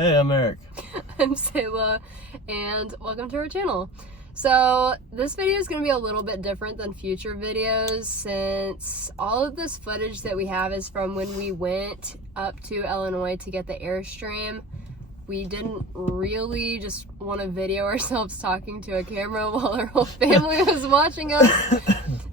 Hey, I'm Eric. I'm Sayla, and welcome to our channel. So this video is going to be a little bit different than future videos since all of this footage that we have is from when we went up to Illinois to get the Airstream. We didn't really just want to video ourselves talking to a camera while our whole family was watching us.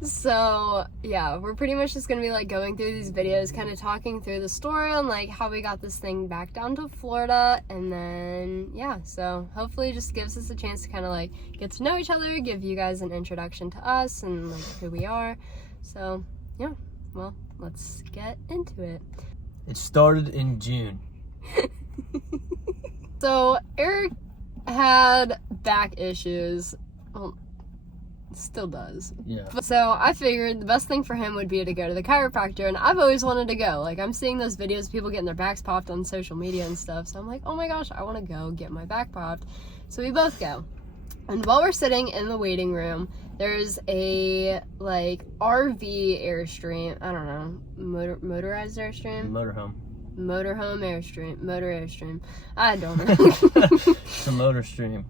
So yeah, we're pretty much just gonna be like going through these videos, kind of talking through the story on like how we got this thing back down to Florida, and then yeah, so hopefully it just gives us a chance to kind of like get to know each other, give you guys an introduction to us and like who we are. So yeah, well, let's get into it. It started in June. So Eric had back issues. Well, still does. Yeah. So I figured the best thing for him would be to go to the chiropractor, and I've always wanted to go. Like, I'm seeing those videos of people getting their backs popped on social media and stuff, so I'm like, oh my gosh, I want to go get my back popped. So we both go. And while we're sitting in the waiting room, there's a like RV Airstream, I don't know, motorized Airstream? Motorhome Airstream, motor Airstream. I don't know. It's a motor stream.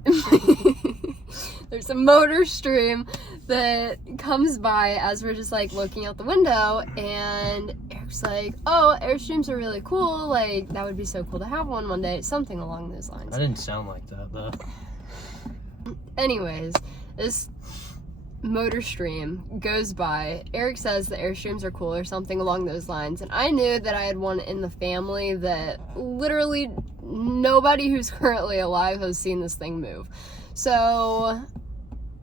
There's a motor stream that comes by as we're just like looking out the window, and Eric's like, oh, Airstreams are really cool, like that would be so cool to have one day, something along those lines. I didn't sound like that though. Anyways, this motor stream goes by. Eric says the Airstreams are cool or something along those lines, and I knew that I had one in the family that literally nobody who's currently alive has seen this thing move. So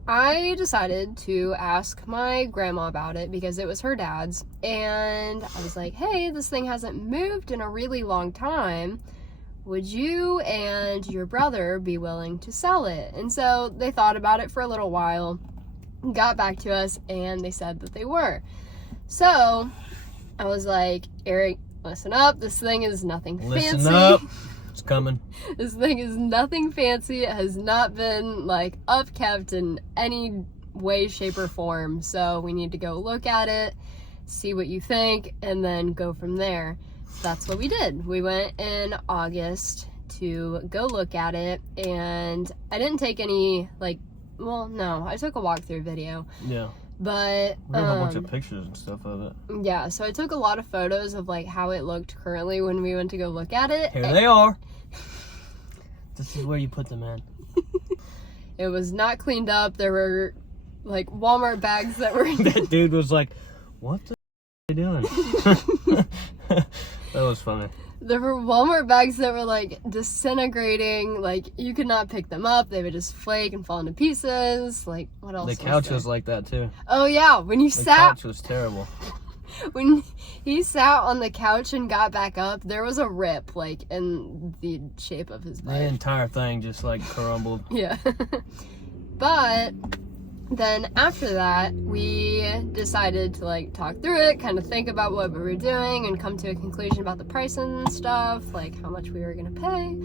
I decided to ask my grandma about it because it was her dad's, and I was like, hey, this thing hasn't moved in a really long time. Would you and your brother be willing to sell it? And so they thought about it for a little while, got back to us, and they said that they were. So I was like, Eric, listen up, this thing is nothing fancy. Listen up, it's coming. This thing is nothing fancy. It has not been like upkept in any way, shape, or form. So we need to go look at it, see what you think, and then go from there. That's what we did. We went in August to go look at it, and I didn't take any like, well, no, I took a walkthrough video. Yeah. But we have a bunch of pictures and stuff of it. Yeah, so I took a lot of photos of like how it looked currently when we went to go look at it. Here they are. This is where you put them in. It was not cleaned up. There were like Walmart bags that were That dude was like, what the are you doing? That was funny. There were Walmart bags that were like disintegrating, like you could not pick them up, they would just flake and fall into pieces. Like, what else? The couch was like that too. Oh yeah, when you The sat, couch was terrible. when he sat on the couch and got back up, there was a rip like in the shape of his The butt. entire thing just like crumbled. Yeah. But then after that, we decided to like talk through it, kind of think about what we were doing and come to a conclusion about the price and stuff, like how much we were gonna pay.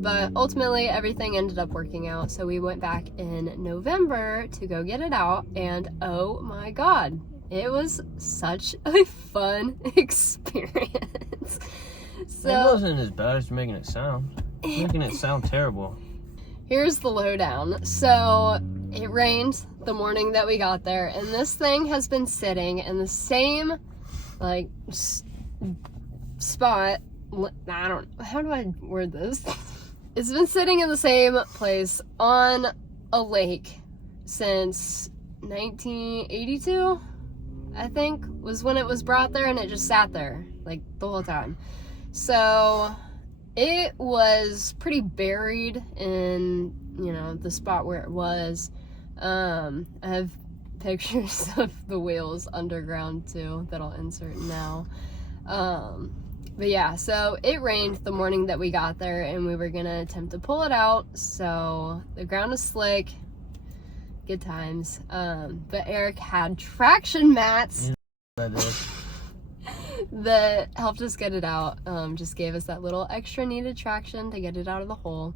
But ultimately everything ended up working out. So we went back in November to go get it out, and oh my God, it was such a fun experience. So It wasn't as bad as making it sound. Making it sound terrible. here's the lowdown. So it rained the morning that we got there, and this thing has been sitting in the same like spot. I don't, how do I word this? It's been sitting in the same place on a lake since 1982, I think, was when it was brought there, and it just sat there like the whole time. So it was pretty buried in, you know, the spot where it was. I have pictures of the wheels underground too that I'll insert now. But yeah, so it rained the morning that we got there, and we were gonna attempt to pull it out. So the ground is slick, good times. But Eric had traction mats. I did. That helped us get it out. Just gave us that little extra needed traction to get it out of the hole.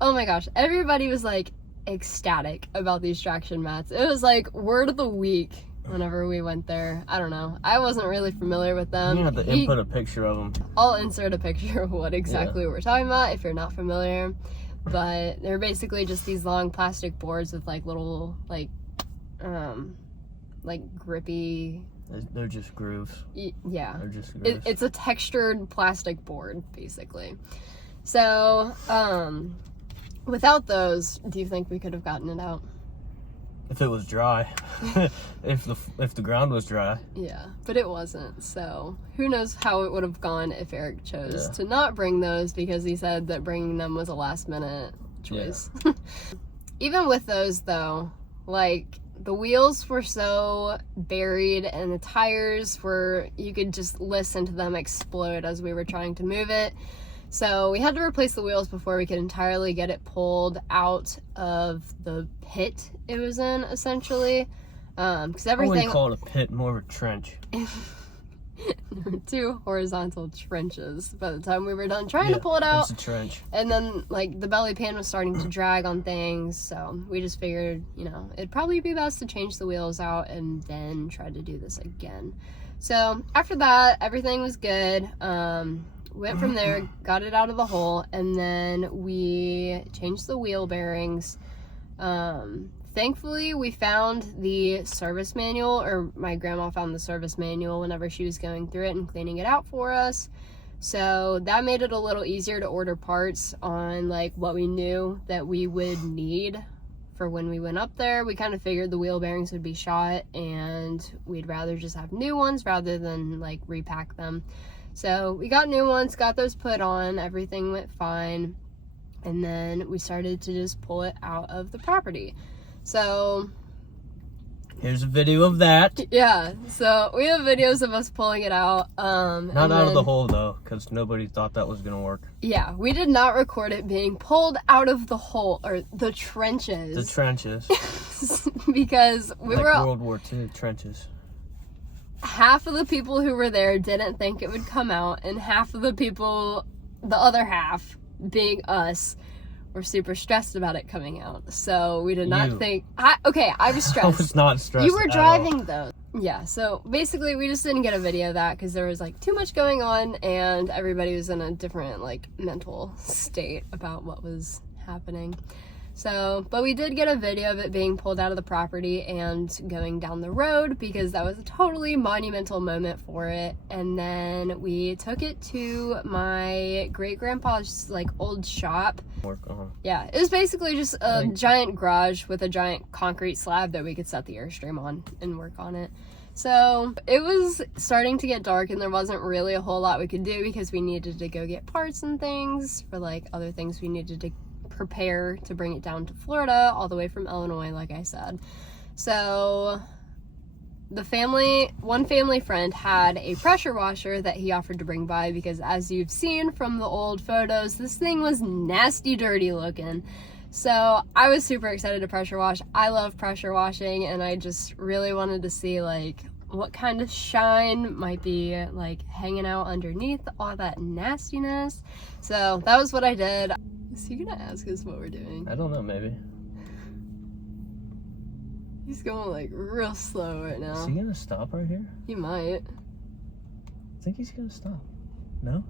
Oh my gosh, everybody was like ecstatic about these traction mats. It was like word of the week whenever we went there. I don't know. I wasn't really familiar with them. You have to input a picture of them. I'll insert a picture of what exactly we're talking about if you're not familiar. But they're basically just these long plastic boards with like little like grippy. They're just grooves. Yeah. They're just grooves. It's a textured plastic board, basically. So, without those, do you think we could have gotten it out? If it was dry. if the ground was dry. Yeah, but it wasn't. So, who knows how it would have gone if Eric chose to not bring those, because he said that bringing them was a last minute choice. Yeah. Even with those though, like, the wheels were so buried and the tires were, you could just listen to them explode as we were trying to move it. So we had to replace the wheels before we could entirely get it pulled out of the pit it was in, essentially. Because everything... I wouldn't call it a pit, more of a trench. There were 2 horizontal trenches by the time we were done trying to pull it out. It's a trench. And then, like, the belly pan was starting to drag on things, so we just figured, you know, it'd probably be best to change the wheels out and then try to do this again. So after that, everything was good. Went from there, got it out of the hole, and then we changed the wheel bearings. Thankfully, we found the service manual, or my grandma found the service manual whenever she was going through it and cleaning it out for us. So that made it a little easier to order parts on like what we knew that we would need for when we went up there. We kind of figured the wheel bearings would be shot and we'd rather just have new ones rather than like repack them. So we got new ones, got those put on, everything went fine. And then we started to just pull it out of the property. So here's a video of that. Yeah, so we have videos of us pulling it out. Not out of the hole though, because nobody thought that was gonna work. Yeah, we did not record it being pulled out of the hole, or the trenches. The trenches. Because we like were World War II trenches. Half of the people who were there didn't think it would come out, and half of the people, the other half, being us, were super stressed about it coming out. So we did not think... I was stressed. I was not stressed. You were driving though. Yeah, so basically we just didn't get a video of that because there was like too much going on and everybody was in a different like mental state about what was happening. So, but we did get a video of it being pulled out of the property and going down the road because that was a totally monumental moment for it. And then we took it to my great-grandpa's like old shop. Yeah, it was basically just a giant garage with a giant concrete slab that we could set the Airstream on and work on it. So it was starting to get dark and there wasn't really a whole lot we could do because we needed to go get parts and things for like other things we needed to prepare to bring it down to Florida all the way from Illinois, like I said. So one family friend had a pressure washer that he offered to bring by because as you've seen from the old photos, this thing was nasty dirty looking. So I was super excited to pressure wash. I love pressure washing and I just really wanted to see like what kind of shine might be like hanging out underneath all that nastiness. So that was what I did. Is he gonna ask us what we're doing? I don't know, maybe. He's going like real slow right now. Is he gonna stop right here? He might. I think he's gonna stop. No?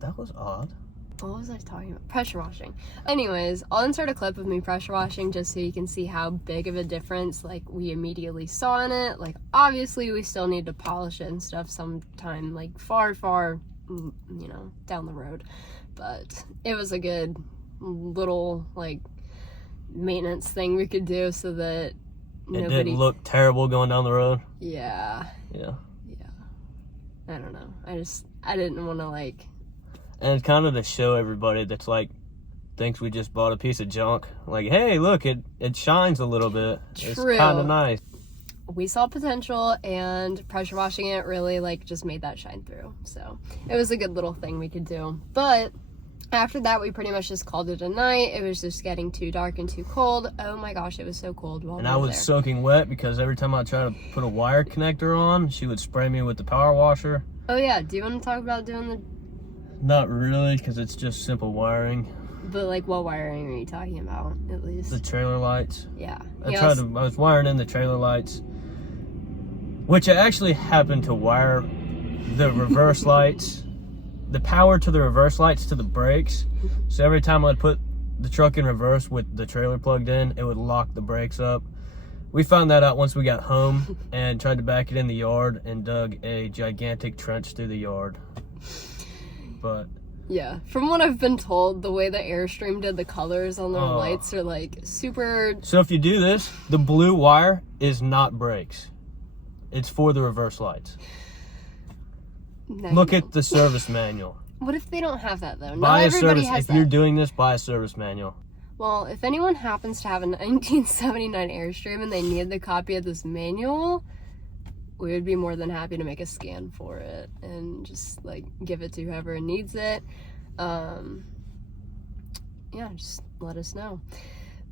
That was odd. What was I talking about? Pressure washing. Anyways, I'll insert a clip of me pressure washing just so you can see how big of a difference like we immediately saw in it. Like obviously we still need to polish it and stuff sometime like far you know, down the road, but it was a good little like maintenance thing we could do so that it didn't look terrible going down the road. Yeah I don't know, I didn't want to like, and kind of to show everybody that's like thinks we just bought a piece of junk, like, hey look, it shines a little bit. True. It's kind of nice. We saw potential and pressure washing it really like just made that shine through. So it was a good little thing we could do. But after that, we pretty much just called it a night. It was just getting too dark and too cold. Oh my gosh, it was so cold while we were there. And I was soaking wet because every time I tried to put a wire connector on, she would spray me with the power washer. Oh yeah, do you want to talk about doing the... Not really, because it's just simple wiring. But like, what wiring are you talking about, at least? The trailer lights. Yeah. I was wiring in the trailer lights, which I actually happened to wire the reverse lights, the power to the reverse lights to the brakes. So every time I'd put the truck in reverse with the trailer plugged in, it would lock the brakes up. We found that out once we got home and tried to back it in the yard and dug a gigantic trench through the yard. But yeah, from what I've been told, the way that Airstream did the colors on their lights are like super. So if you do this, the blue wire is not brakes. It's for the reverse lights. Look at the service manual. What if they don't have that, though? Buy Not a everybody service. has If that. you're doing this, buy a service manual. Well, if anyone happens to have a 1979 Airstream and they need the copy of this manual, we would be more than happy to make a scan for it and just like give it to whoever needs it. Yeah, just let us know.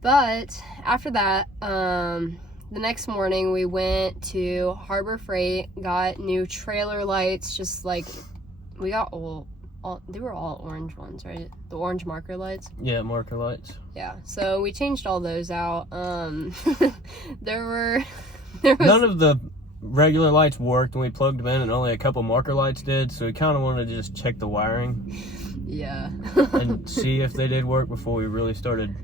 But after that, the next morning we went to Harbor Freight, got new trailer lights, just like we got all they were all orange ones, right? The orange marker lights. Yeah, marker lights. Yeah, so we changed all those out. there was None of the regular lights worked when we plugged them in, and only a couple marker lights did, so we kind of wanted to just check the wiring. Yeah. And see if they did work before we really started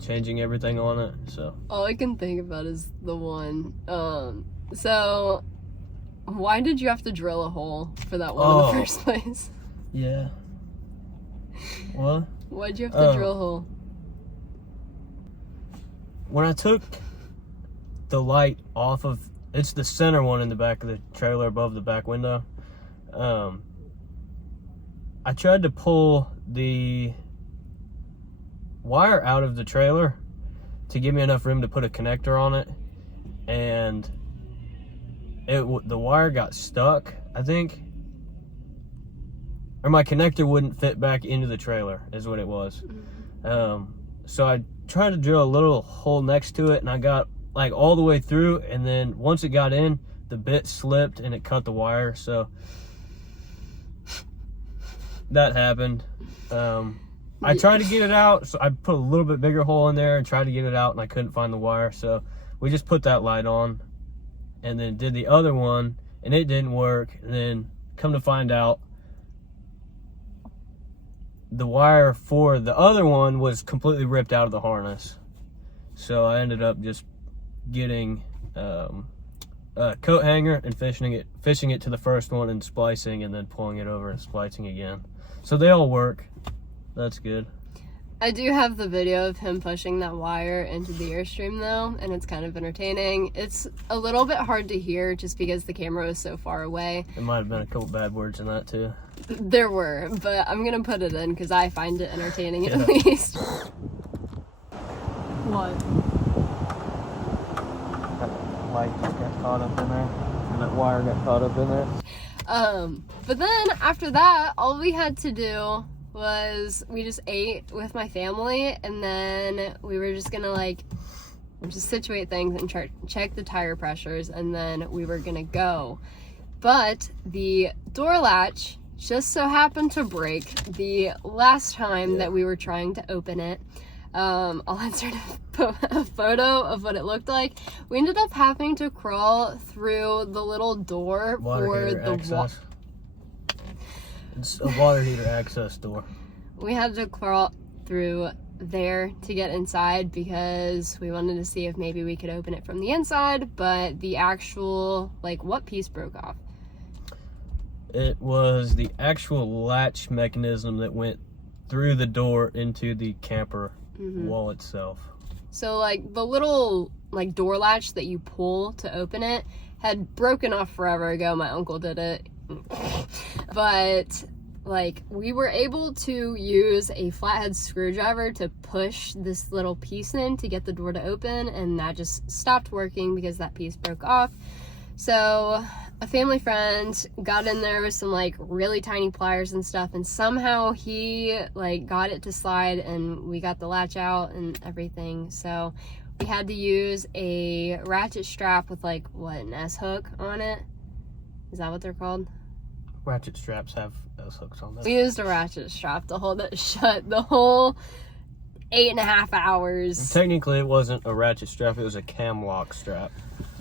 changing everything on it. So all I can think about is the one. So why did you have to drill a hole for that one in the first place? Yeah. What? Why'd you have to drill a hole? When I took the light off of, it's the center one in the back of the trailer above the back window. I tried to pull the wire out of the trailer to give me enough room to put a connector on it, and the wire got stuck, I think. Or my connector wouldn't fit back into the trailer, is what it was. So I tried to drill a little hole next to it, and I got like all the way through, and then once it got in, the bit slipped and it cut the wire. So that happened. I tried to get it out, so I put a little bit bigger hole in there and tried to get it out, and I couldn't find the wire. So we just put that light on and then did the other one, and it didn't work. And then come to find out, the wire for the other one was completely ripped out of the harness. So I ended up just getting a coat hanger and fishing it to the first one and splicing, and then pulling it over and splicing again. So they all work. That's good. I do have the video of him pushing that wire into the Airstream though, and it's kind of entertaining. It's a little bit hard to hear just because the camera is so far away. There might have been a couple bad words in that too. There were, but I'm gonna put it in because I find it entertaining at least. What? That light just got caught up in there, and that wire got caught up in there. But then after that, all we had to do was we just ate with my family, and then we were just gonna like just situate things and check the tire pressures, and then we were gonna go. But the door latch just so happened to break the last time that we were trying to open it. I'll insert a photo of what it looked like. We ended up having to crawl through the little door for the It's a water heater access door. We had to crawl through there to get inside because we wanted to see if maybe we could open it from the inside, but the actual, like, what piece broke off? It was the actual latch mechanism that went through the door into the camper wall itself. So, like, the little, like, door latch that you pull to open it had broken off forever ago. My uncle did it. But, like, we were able to use a flathead screwdriver to push this little piece in to get the door to open, and that just stopped working because that piece broke off. So a family friend got in there with some like really tiny pliers and stuff, and somehow he like got it to slide, and we got the latch out and everything. So we had to use a ratchet strap with like an S hook on it. Is that what they're called? ratchet straps have those hooks on them. We used a ratchet strap to hold it shut the whole 8.5 hours. Technically, it wasn't a ratchet strap, it was a cam lock strap.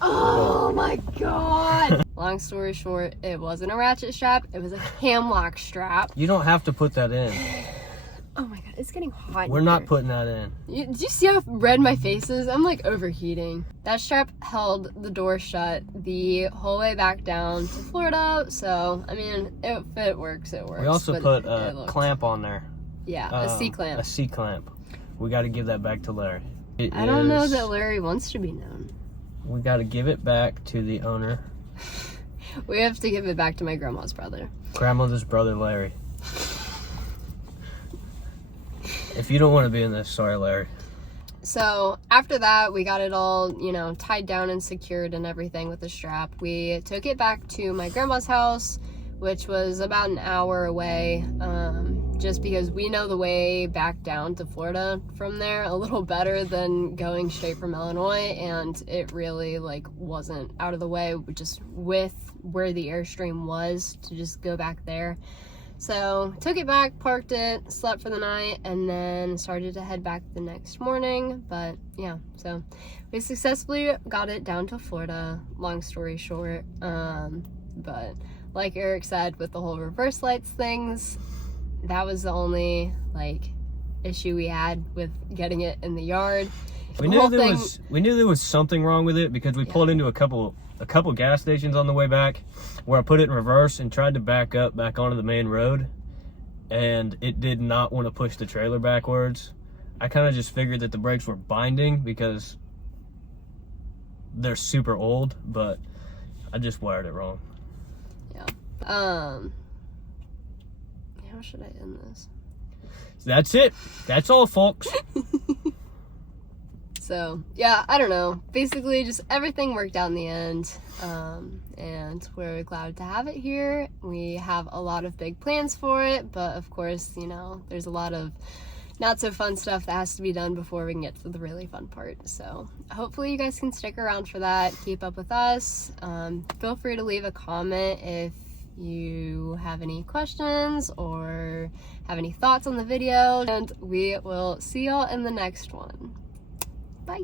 Oh my god! Long story short, it wasn't a ratchet strap, it was a cam lock strap. You don't have to put that in. Oh my god, it's getting hot. We're not putting that in. Did you see how red my face is? I'm like overheating. That strap held the door shut the whole way back down to Florida. So, I mean, if it works, it works. We also put a clamp on there. Yeah, a C-clamp. A C-clamp. We got to give that back to Larry. I don't know that Larry wants to be known. We got to give it back to the owner. We have to give it back to my grandma's brother. Grandmother's brother, Larry. If you don't want to be in this, sorry, Larry. So after that, we got it all, tied down and secured and everything with the strap. We took it back to my grandma's house, which was about an hour away, just because we know the way back down to Florida from there a little better than going straight from Illinois, and it really wasn't out of the way, just with where the Airstream was, to just go back there. So took it back, parked it, slept for the night, and then started to head back the next morning. But yeah, so we successfully got it down to Florida, long story short. But like Eric said, with the whole reverse lights things, that was the only issue we had with getting it in the yard. We knew there was something wrong with it because we pulled into a couple gas stations on the way back where I put it in reverse and tried to back onto the main road, and it did not want to push the trailer backwards. I kind of just figured that the brakes were binding because they're super old, but I just wired it wrong. Yeah. How should I end this? That's it. That's all, folks. So, yeah, I don't know. Basically, just everything worked out in the end, and we're glad to have it here. We have a lot of big plans for it, but of course, there's a lot of not so fun stuff that has to be done before we can get to the really fun part. So, hopefully you guys can stick around for that. Keep up with us. Feel free to leave a comment if you have any questions or have any thoughts on the video, and we will see y'all in the next one. Bye.